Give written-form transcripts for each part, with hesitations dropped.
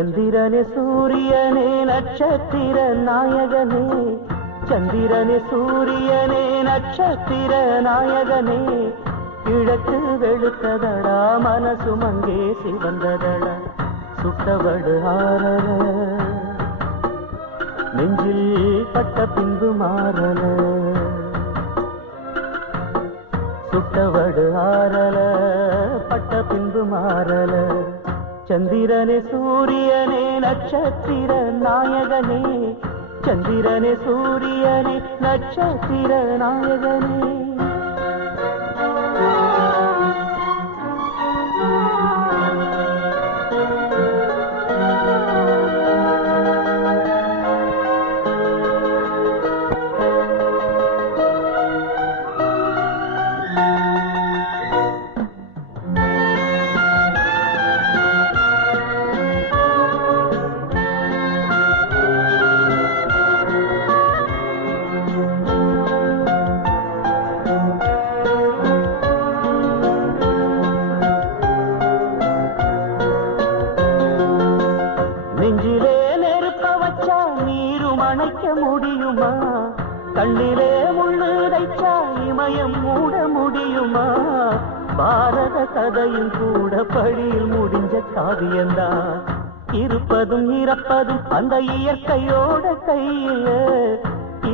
சந்திரனே சூரியனே நட்சத்திர நாயகனே, சந்திரனே சூரியனே நட்சத்திர நாயகனே, கிழக்கு வெளுத்ததடா மனசும் அங்கே சிவந்ததடா, சுட்டவடு ஆரல நெஞ்சில் பட்ட பின்பு மாறல, சுட்டவடு ஆரல பட்ட பின்பு மாறல. சந்திரனே சூரியனே நட்சத்திர நாயகனே, சந்திரனே சூரியனே நட்சத்திர நாயகனே. நெஞ்சிலே நெருப்ப வச்சா நீரும் அணைக்க முடியுமா, கண்ணிலே முள்ளு தைச்சா இமயம் மூட முடியுமா, பாரத கதையும் கூட பழியில் முடிஞ்ச காவியந்தான், இருப்பதும் இறப்பதும் அந்த இயற்கையோட கையில,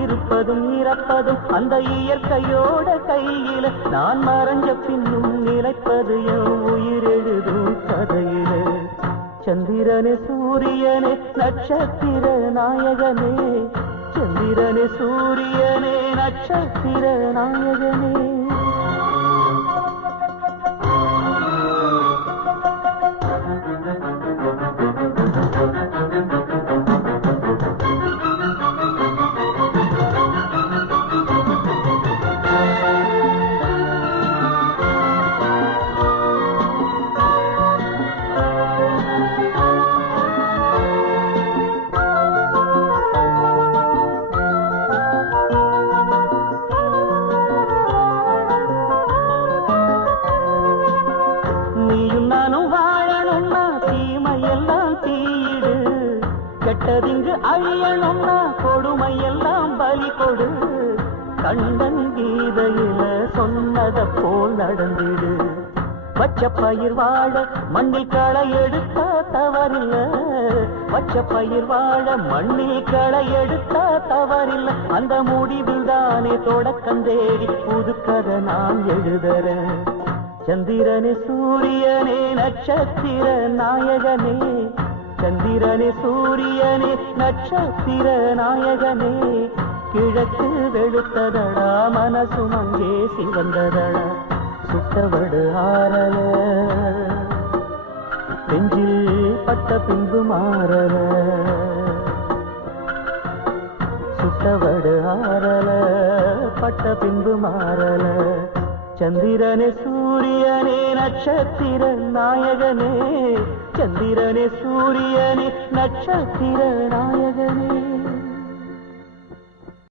இருப்பதும் இறப்பதும் அந்த இயற்கையோட கையில, நான் மறைஞ்ச பின்னும் நிலைப்பது என் உயிர் எழுதும் கதையில. சந்திரனே சூரியனே நட்சத்திர நாயகனே, சந்திரனே சூரியனே நட்சத்திர நாயகனே. நீயும் நானும் வாழணும்னா தீமையெல்லாம் தீயிடு, கெட்டதிங்கு அழியணும்னா கொடுமையெல்லாம் பலி கொடு, கண்ணன் கீதையில சொன்னத போல் நடந்திடு, வச்ச பயிர் வாழ மண்ணில் களை எடுத்தா தவறில்ல, வச்ச பயிர் வாழ மண்ணில் களை எடுத்தா தவறில்ல, அந்த முடிவில் தானே தொடக்கம் தேடி புதுக்கதை நான் எழுதுறேன். சந்திரனே சூரியனே நட்சத்திர நாயகனே, சந்திரனே சூரியனே நட்சத்திர நாயகனே, கிழக்கு வெளுத்ததடா மனசும் அங்கே சிவந்ததடா, சுட்டவடு ஆரல நெஞ்சில் பட்ட பின்பு மாறல, சுட்டவடு ஆரல பட்ட பின்பு மாறல. சந்திரனே சூரியனே நட்சத்திர நாயகனே, சந்திரனே சூரியனே நட்சத்திர நாயகனே.